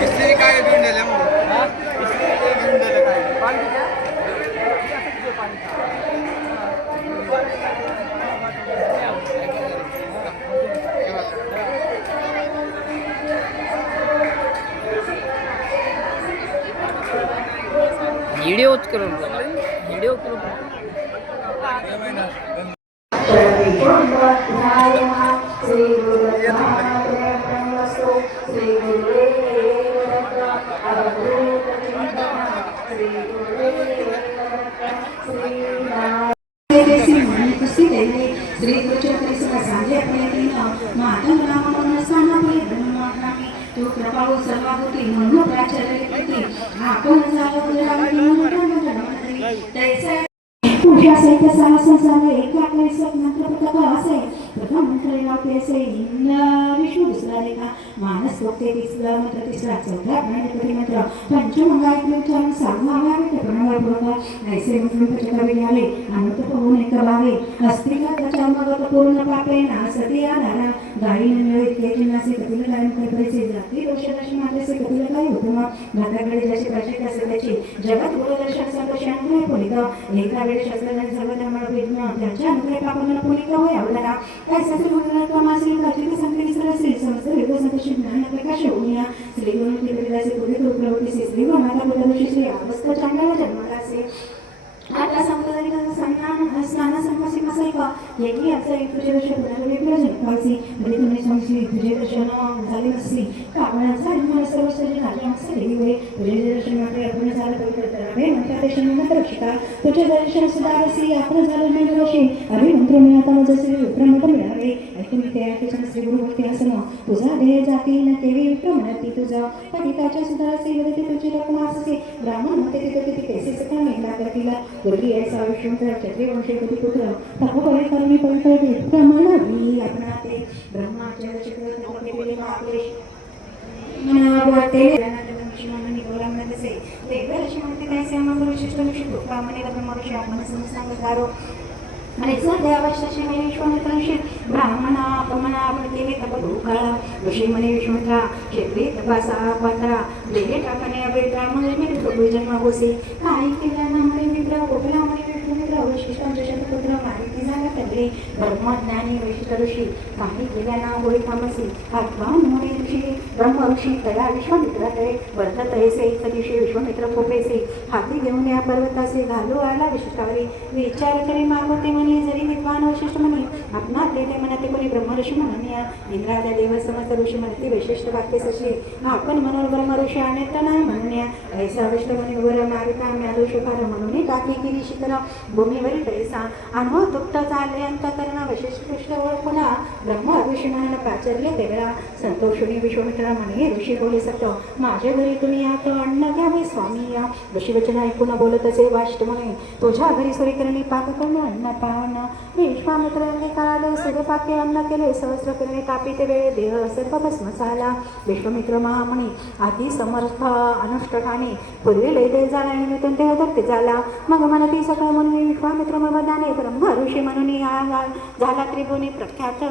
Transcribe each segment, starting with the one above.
इस्त्री काय घेऊन दिल्या म्हणून हा? इस्त्री घेऊन दिलं काय पाणी द्या. असं तुझं पाणी खा. व्हिडिओच करून व्हिडिओ करून श्री गुरुचक्री सांगे अपने माता ब्राह्मण स्थान तो कृपाळू सर्वाभूती म्हणून प्राचार्य आपण पूजा सहित सहस्रावे एकाकडे मंत्र पतक असे प्रथम मंत्र वाक्याचे विष्णू दुसरा रेखा मानस वक्ते तिसरा मंत्र तिसरा चौथा गणपती मंत्र पंचमंगायत्री उच्चारण सहावा प्रणवपूर्वक ऐसे मंत्र पचकावे यावे अनंत होऊन एक व्हावे अस्तिका त्याच्यामगत पूर्ण पापे नासते आधारा गायीने मिळेल तेजनासे कपिल गायन करायचे जाती दोषदर्शन मात्रेसे कपिल गाय उत्तम भाताकडे जसे प्रशक्त असे त्याची जगत गुरुदर्शन संतोषांकडे पुनित एका वेळी शास्त्रज्ञान सर्व धर्माला वेदना त्यांच्या अनुग्रह पापांना पुनित होय अवतारा काय सत्र मंगल क्रमासी काचित संकेत श्री समस्त वेद संतोष ज्ञान प्रकाश होऊया श्री गुरु केलेल्याचे पुढे प्रवृत्ती श्री गुरु माता बुद्धाशी श्री अवस्था चांगला जन्माला असे आता संप्रदायाचा सन्मान स्नान संपासी मसायका येगी आजचा एक तुझे दर्शन पुनर्वेगळं जन्मासी म्हणजे तुम्ही समजली तुझे दर्शन झाले नसली कावळाचा जन्म सर्व सृजन राजा देवी होय तुझे दर्शन मात्र आपण झालं पवित्र करावे म्हणतात ते शंभर रक्षिता तुझे दर्शन सुधारसी आपण झालं नाही दोषी अभिमंत्र मी आता जसे विक्रमत मिळावे ऐकून ते त्याच्या श्री गुरु भक्ती असण तुझा देह जाती न केवी विक्रमती तुझा पतिताच्या सुधारसी वदते तुझे रकमाससे ब्राह्मण होते तिथे ती कैसे सका मेला करतीला दुर्गी ऐसा विष्णुचा चक्रीवंशीपती पुत्र तपोबळे कर्मी पवित्र प्रमाणावी आपणा ते ब्रह्माच्या चक्र महाक्लेश मनावते लक्ष्मणाने गोलांना तसे वेगळ्या लक्ष्मण ते कैसे आम्हाला विशिष्ट विशिष्ट ब्राह्मणे ब्रह्मऋषी आपण समजणारो आणि सध्या अवश्य म्हणे विश्वामित्रांशी ब्राह्मणा अपमना आपण केले तप काळा ऋषी म्हणे विश्वामित्रा क्षेत्री तपासा पंधरा वेगळे टाकणे अवे ब्राह्मण मी जन्म होसे काही केल्यानं म्हणे विप्रा गोपला म्हणे विश्वामित्रा वैशिष्टांच्या शतपुत्र माहिती झाला तगडे ब्रह्मज्ञानी वैशिष्ट ऋषी काही केल्यानं होळी थांबसी आत्मान म्हणे ऋषी ब्रह्म ऋषी तया विश्वामित्रा तळे वर्तत ऐसे एक दिवशी विश्वामित्र खोपेसे हाती घेऊन या पर्वताचे घालू आला विशिष्टावरी विचार करी मागवते म्हणे जरी विद्वान वैशिष्ट म्हणे आपणा आपले म्हणते कोणी ब्रह्मऋषी म्हणून या इंद्राच्या देव समस्त ऋषी म्हणते वैशिष्ट वाक्य सशी आपण म्हणून ब्रह्मऋषी आणत नाही म्हणून या ऐसा विष्ट म्हणे वर मारिता म्यालो शुभार म्हणून टाकी गिरी शिखर भूमीवरील पैसा अनुभव तुप्त चालले अंतकरण वैशिष्ट विष्ट ओळखुना ब्रह्म ऋषी म्हणून प्राचार्य देवळा संतोषुनी विश्वामित्रा म्हणे ऋषी बोले सत्य माझ्या घरी तुम्ही आता अन्न घ्यावे स्वामी या ऋषी वचन ऐकून बोलत असे वाष्ट म्हणे तुझ्या घरी सोयी करणे पाक करणं अन्न पावन विश्वामित्रांनी काढ सुगपाके अन्न केले सहस्र करणे तापिते वेळे देह सर्व भस्म झाला विश्वामित्र महामणी आधी समर्थ अनुष्ठकाने पूर्वी लैदे झाला निमित्तून देह धरते झाला मग म्हणती सकाळ म्हणून विश्वामित्र मदाने ब्रह्म ऋषी म्हणून झाला त्रिभुवनी प्रख्यात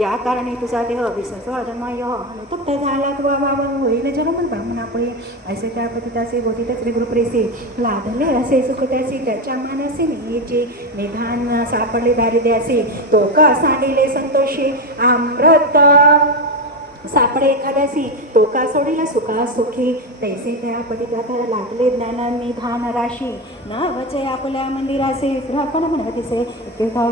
या कारणे तुझा देह विसर्जन्मय अनुतप्त झाला तुवा बाबा होईल जन्म ब्राह्मणापुढे असे त्या पतिताचे बोधित श्री गुरुप्रेसी लादले असे सुख त्याचे त्याच्या मानसी नेचे निधान सापडले दारिद्र्याचे तो का सांडिले संतोषी अमृत सापडे एखाद्यासी तो का सोडिला सुखा सुखी तैसे त्या पतिताला लागले ज्ञानांनी धान राशी न वचे आपुल्या मंदिरासे ग्राहकन म्हणतीसे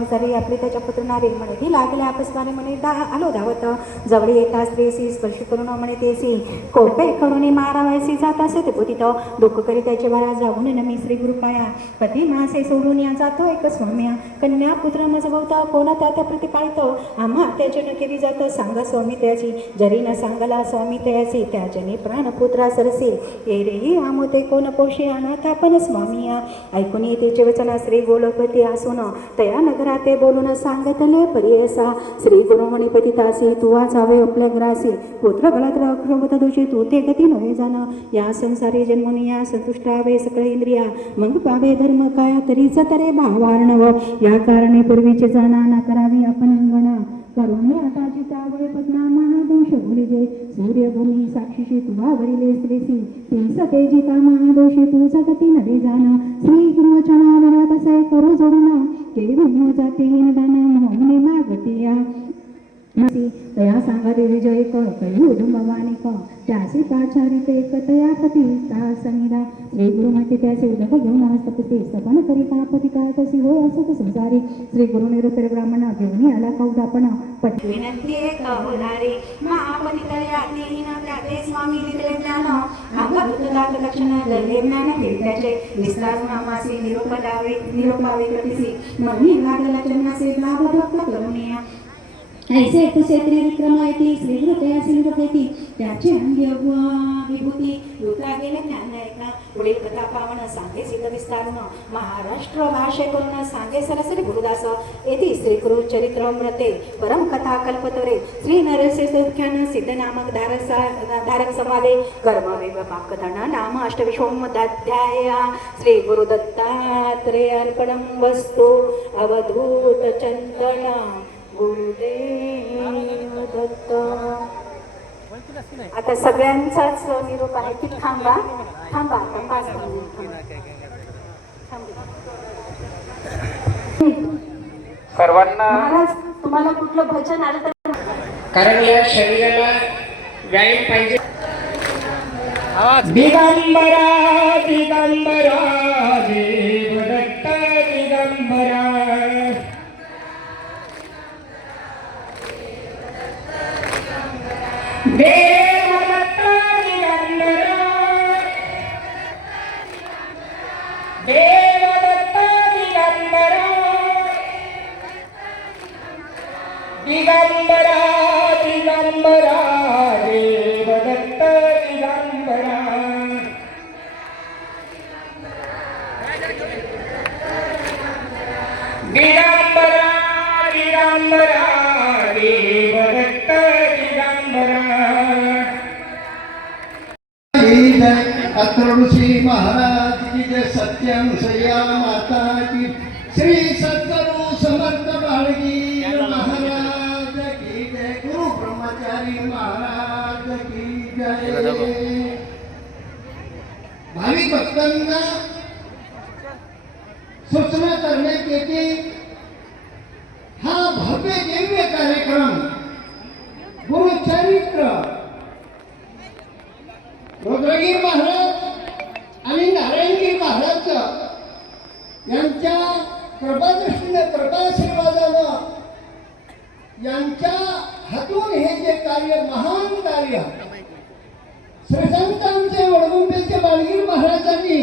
जरी आपली त्याच्या पुत्रनारी म्हणती लागले आपसवाने म्हणे आलो धावत जवळ येता स्त्रीसी स्पर्श करून म्हणे तेसी कोपे कडून मारावायसी जात असे ते पुतित दुःख करी त्याचे बाळा जाऊन नमी श्री गुरुपाया पती मासे सोडून या जातो एक स्वाम्या कन्या पुत्र न जगवता कोणा त्या प्रति पाळतो आम्हा त्याचे न केली जातं सांगा स्वामी त्याची जरी न सांगला स्वामी तयासी त्याजने प्राणपुत्रा सरसे एरेही आमोते कोण पोषे अनाथ आपण स्वामी ऐकून येतेचे वचन श्री गोलपती असून तया नगराते बोलून सांगतले परियसा श्री गुरु मणिपती तासी तू जावे आपल्या ग्रासी पुत्र गळात अक्षोभत दोषी तू ते गती नव्हे जाण या संसारी जन्मनी या संतुष्टावे सकळे इंद्रिया मग पावे धर्म काय तरीच तरे भावार्णव या कारणे पूर्वीचे जाणा ना करावी आपण अंगणा करून आता जितावे पद्मा महादोष शोभले जय सूर्यभूमी साक्षीशी तुवा वरिले श्रेसी ते सतेजिता महादोषी तू जगती नवे जाण श्री गुरुवचना तसे करू जोडून केवळ जाती दान मोहने मागतिया मासी तया सांगा देवी जय कळू भवानी त्यासी पाचारित एक तया पती समीरा श्री गुरु माते त्याचे उदक घेऊन हस्तपुते सपन करिता पतिता तशी हो असत संसारी श्री गुरु निरुपेर ब्राह्मण घेऊन आला कौदापण पती विनंती होणारे महापतितया तीन त्याते स्वामी दिले ज्ञान अंगभूतदात लक्षण गले ज्ञान त्याचे विस्तार नामासी निरोपावे कटिसी मनी लागला जन्मासे लाभ भक्त करुणिया ऐसे तुसे त्रिविक्रमायती श्री हृदया सिंहती त्याची अंगी विभूती दूता गेले ज्ञानायका पुढे कथा पावन सांगे सिद्ध विस्तारून महाराष्ट्र भाषे करून सांगे सरसरी गुरुदास येथे श्री गुरु चरित्रमृते परम कथा कल्पतरे श्री नरसे सौख्यान सिद्ध नामक धारक समादे कर्म विभागधन नाम अष्टविश्वमध्याय श्री गुरु दत्तात्रेय अर्पणम वस्तु अवधूत चंदन गुरुदेव दत्त. आता सगळ्यांचाच निरोप आहे की थांबा आता 5 मिनिट सर्वांना महाराज तुम्हाला कुठलं भजन आलं तर कारण या शरीराला व्यायाम पाहिजे. दिगंबरा दिगंबरा देव दत्त दिगंबरा देवदत्त दिगंबरा देवदत्त दिगंबरा दिगंबरा दिगंबरा देवदत्त दिगंबरा दिगंबरा दिगंबरा देवदत्त दिगंबरा. अत्र ऋषि महाराज की जय सत्यम सैया माता की श्री सद्गुरु समर्थ बाळगी महाराज की जय गुरु ब्रह्मचारी महाराज की जय. भावी भक्तांना सूचना करण्यात येते हा भव्य दिव्य कार्यक्रम गुरुचरित्र रुद्रगिरी महाराज आणि नारायणगिरी महाराज यांच्या कृपादृष्टीने कृपाशीर्वादानं यांच्या हातून हे जे कार्य महान कार्य श्रीसंत आमचे वडगुंपेचे बाळगीर महाराजांनी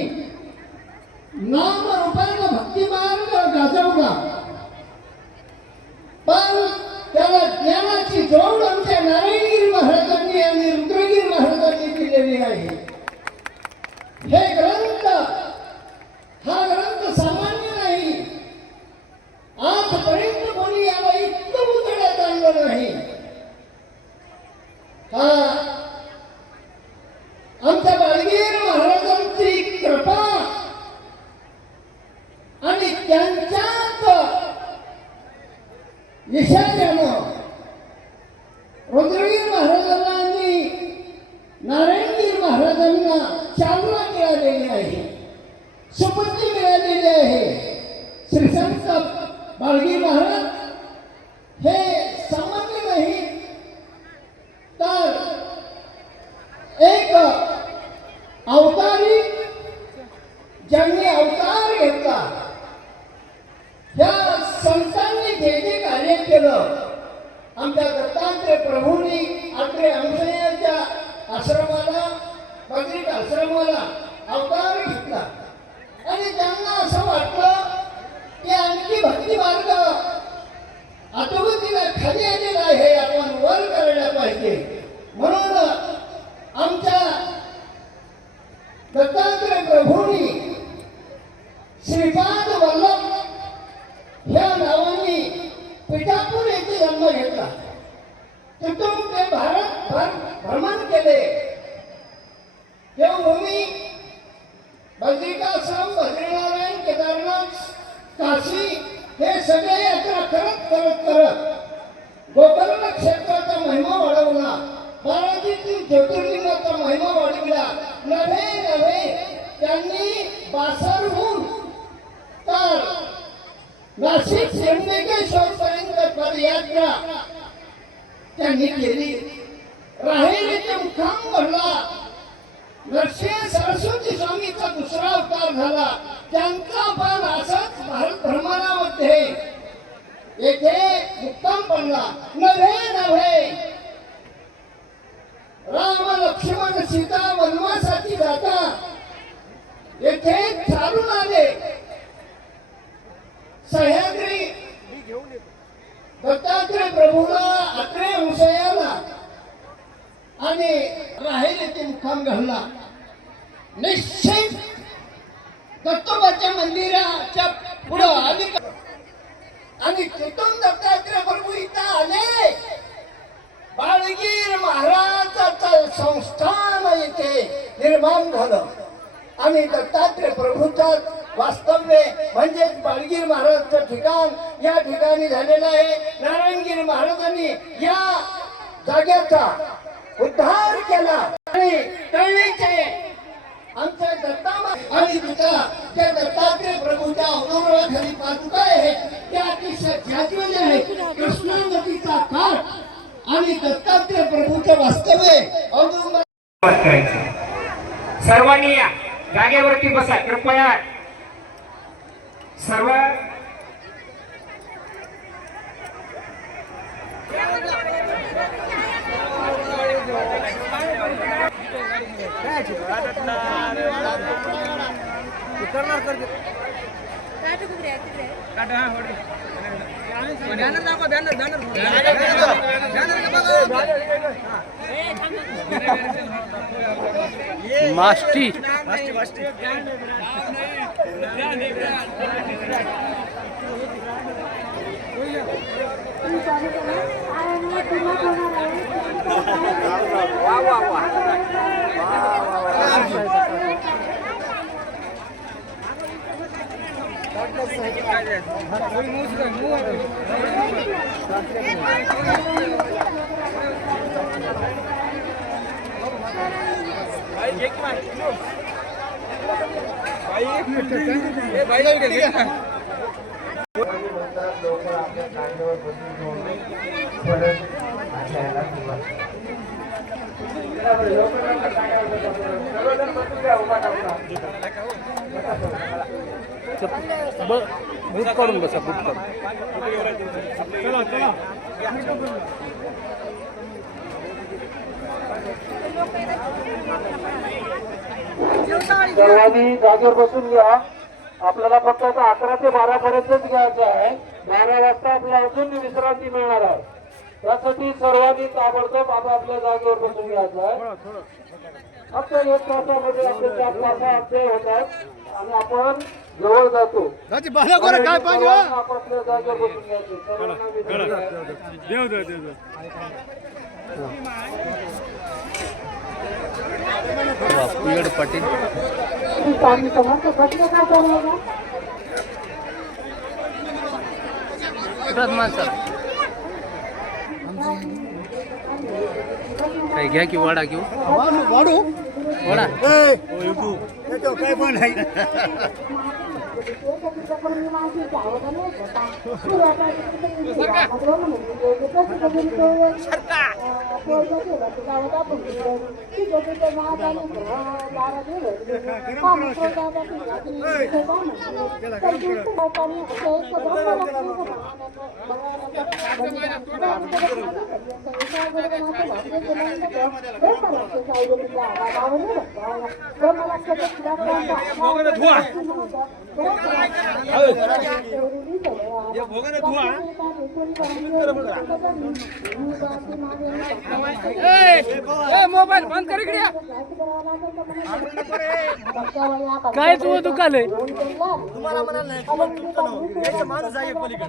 नाम रूपानं भक्तिमार्ग गाजवला पण त्याला ज्ञानाची जोड आमच्या नारायणगिरी महाराजांनी आणि रुद्रगिरी महाराजांनी दिलेली आहे. हे ग्रंथ हा ग्रंथ सामान्य नाही. आजपर्यंत कोणी याला इतकं उतरण्यात आणलं नाही. हा आमच्या बाळगीर महाराजांची कृपा आणि त्यांच्याच इशाऱ्यानं रुद्रगिरी महाराजांनी नारायणगिरी महाराजांना चालना मिळालेली आहे, सुपत्ती मिळालेली आहे. श्री संत बाळगीर महाराज हे सामान्य नाही तर एक अवतारी ज्यांनी अवतार घेतला. ह्या संतांनी जे जे कार्य केलं आमच्या दत्तात्रेय प्रभूंनी अत्रे अंशयाच्या आश्रमाला बद्रिक आश्रमाला अवतार घेतला आणि त्यांना असं वाटलं की आणखी भक्ती मार्ग अधोगतीला खाली आलेला आहे, आपण वर करायला पाहिजे. म्हणून आमच्या दत्तात्रेय प्रभूंनी श्रीपाद वल्लभ ह्या नावाने पिठापूर येथे जन्म घेतला. तिथून ते भारत भ्रमण केले. देवभूमी बद्रिकाश्रम बद्रीनारायण केदारनाथ काशी हे सगळे यात्रा करत गोकर्ण क्षेत्राचा महिमा वाढवला. यात्रा त्यांनी केली. राहिरीचे मुक्काम भरला. नरसिंह सरस्वती स्वामीचा दुसरा अवतार झाला. त्यांचा पण असाच भारत भ्रमणामध्ये येथे मुक्काम पडला. नव्हे राम लक्ष्मण सीता वनवासाची जाता येथे चालून आले. सह्याद्री दत्तात्रय प्रभूला अत्रे अंशयाला आणि राहील येथे मुक्काम घालला. निश्चित दत्तोबाच्या मंदिराच्या पुढं आणि तिथून दत्तात्रय प्रभू इथं आले. बाळगीर महाराजाचं संस्थान इथे निर्माण झालं आणि दत्तात्रय प्रभूचं वास्तव्य म्हणजेच बाळगीर महाराजचं ठिकाण या ठिकाणी झालेलं आहे. नारायणगिरी महाराजांनी या जागेचा उद्धार केला आणि तळणीचे आमच्या दत्ता आणि तिथं त्या दत्तात्रय प्रभूच्या अवरोधाखाली पादुका आहेत त्या अतिशय जाज्वल्य आहेत. कृष्णा नदीचा काठ आणि दत्तात्रय प्रभूचं वास्तव्य औदुंबर. सर्वांनी या जागेवरती बसा कृपया. सर्व मास्टी बुक करून बसा बुक करून. सर्वांनी जागेवर बसून घ्या. आपल्याला फक्त आता 11 ते 12 पर्यंतच घ्यायचं आहे. 12 वाजता आपल्याला अजून विश्रांती मिळणार आहे. त्यासाठी सर्वांनी ताबडतोब आपल्या जागेवर बसून घ्यायचं आहे. फक्त 1 तासामध्ये आपले 4 तास अध्याय होतात आणि आपण जवळ जातो. काय पाहिजे आपल्या जागेवर बसून घ्यायचं. पाटील काय घ्या की वडा घेऊ वडा काय पण आहे. मोबाईल बंद कर इकडे. काय तू दुकान आहे तुम्हाला म्हणाल नाही माणूस आहे पलीकडे.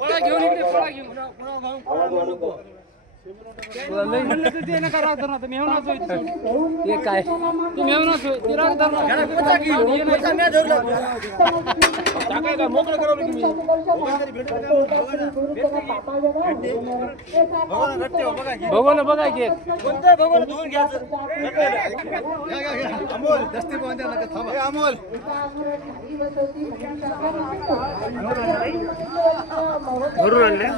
पळा घेऊन इकडे पळा घेऊन. म्हणलं तर ते नका राग धरणार, तुम्ही येऊन असो इथं. हे काय तुम्ही येऊन असो ते राग धरणार. टाकायला मोकळं करावं की मी. भगवान बघा की कोणतं भगवान धुवून घ्यायचं अमोल दस्ती पाहून द्या नका थांबा. ए, अमोल भरून आणले.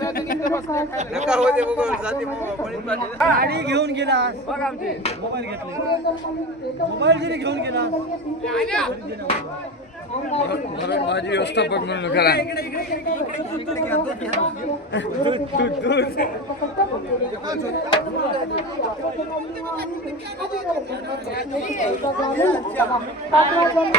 नका होऊ दे भगवान जाती पळीत पाहिजे. गाडी घेऊन गेला बघ आमचे मोबाईल घेतले. मोबाईल जरी घेऊन गेला माझी व्यवस्थापक म्हणून करा. दूध